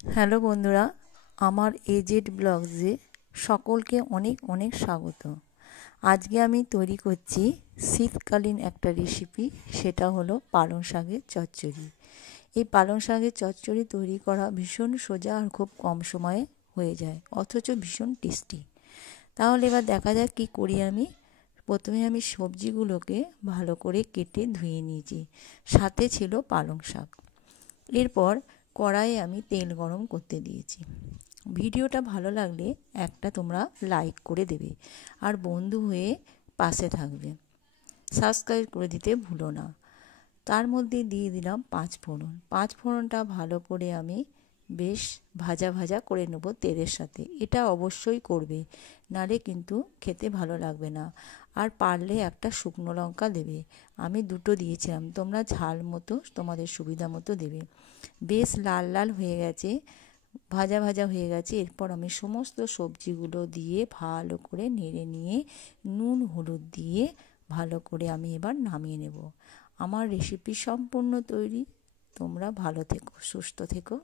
Hello বন্ধুরা, আমার AZ ব্লগসে সকলকে অনেক অনেক স্বাগত। আজকে আমি তৈরি করছি শীতকালীন একটা রেসিপি, সেটা হলো পালং শাকের চচ্চড়ি। এই পালং শাকের চচ্চড়ি তৈরি করা ভীষণ সোজা আর খুব কম সময়ে হয়ে যায়, অথচ ভীষণ টেস্টি। তাহলে এবার দেখা যাক কী করি আমি। প্রথমে আমি সবজিগুলোকে ভালো করে কেটে ধুয়ে নিয়েছি, সাথে ছিল পালং শাক। এরপর কড়াইয়ে আমি তেল গরম করতে দিয়েছি। ভিডিওটা ভালো লাগলে একটা তোমরা লাইক করে দেবে, আর বন্ধু হয়ে পাশে থাকবে। সাবস্ক্রাইব করে দিতে ভুলো না। তার মধ্যে দিয়ে দিলাম পাঁচফোড়নটা ভালো করে আমি বেশ ভাজা ভাজা করে নেব তেলের সাথে। এটা অবশ্যই করবে, নালে কিন্তু খেতে ভালো লাগবে না। আর পারলে একটা শুকনো লঙ্কা দেবে। আমি দুটো দিয়েছিলাম, তোমরা ঝাল মতো তোমাদের সুবিধা মতো দেবে। বেশ লাল লাল হয়ে গেছে, ভাজা ভাজা হয়ে গেছে। এরপর আমি সমস্ত সবজিগুলো দিয়ে ভালো করে নেড়ে নিয়ে নুন হলুদ দিয়ে ভালো করে আমি এবার নামিয়ে নেব। আমার রেসিপি সম্পূর্ণ তৈরি। তোমরা ভালো থেকো, সুস্থ থেকো।